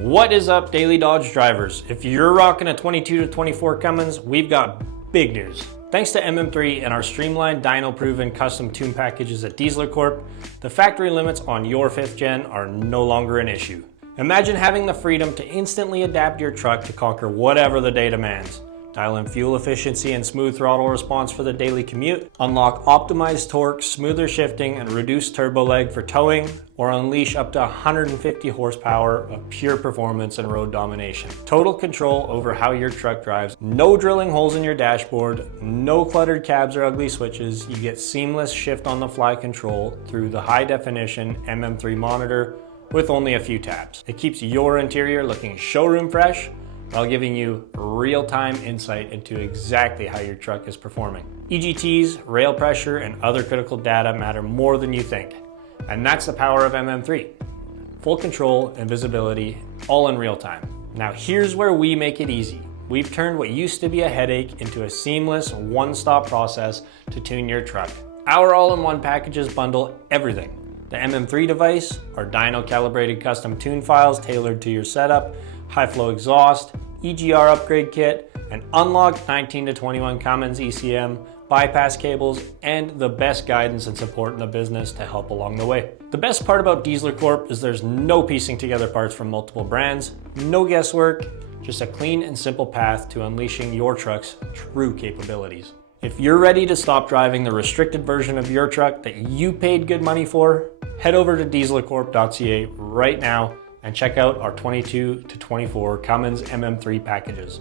What is up, Daily Dodge drivers? If you're rocking a 22 to 24 Cummins, we've got big news. Thanks to MM3 and our streamlined dyno-proven custom tune packages at Dieselr Corp, the factory limits on your 5th gen are no longer an issue. Imagine having the freedom to instantly adapt your truck to conquer whatever the day demands. Dial in fuel efficiency and smooth throttle response for the daily commute, unlock optimized torque, smoother shifting, and reduced turbo leg for towing, or unleash up to 150 horsepower of pure performance and road domination. Total control over how your truck drives, no drilling holes in your dashboard, no cluttered cabs or ugly switches. You get seamless shift-on-the-fly control through the high-definition MM3 monitor with only a few taps. It keeps your interior looking showroom fresh, while giving you real-time insight into exactly how your truck is performing. EGTs, rail pressure, and other critical data matter more than you think. And that's the power of MM3. Full control and visibility, all in real time. Now here's where we make it easy. We've turned what used to be a headache into a seamless one-stop process to tune your truck. Our all-in-one packages bundle everything. The MM3 device, our dyno-calibrated custom tune files tailored to your setup, high-flow exhaust, EGR upgrade kit, an unlocked 19 to 21 Cummins ECM, bypass cables, and the best guidance and support in the business to help along the way. The best part about Dieselr Corp is there's no piecing together parts from multiple brands, no guesswork, just a clean and simple path to unleashing your truck's true capabilities. If you're ready to stop driving the restricted version of your truck that you paid good money for, head over to dieselrcorp.ca right now and check out our 22 to 24 Cummins MM3 packages.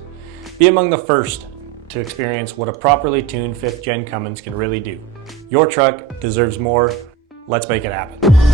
Be among the first to experience what a properly tuned 5th gen Cummins can really do. Your truck deserves more. Let's make it happen.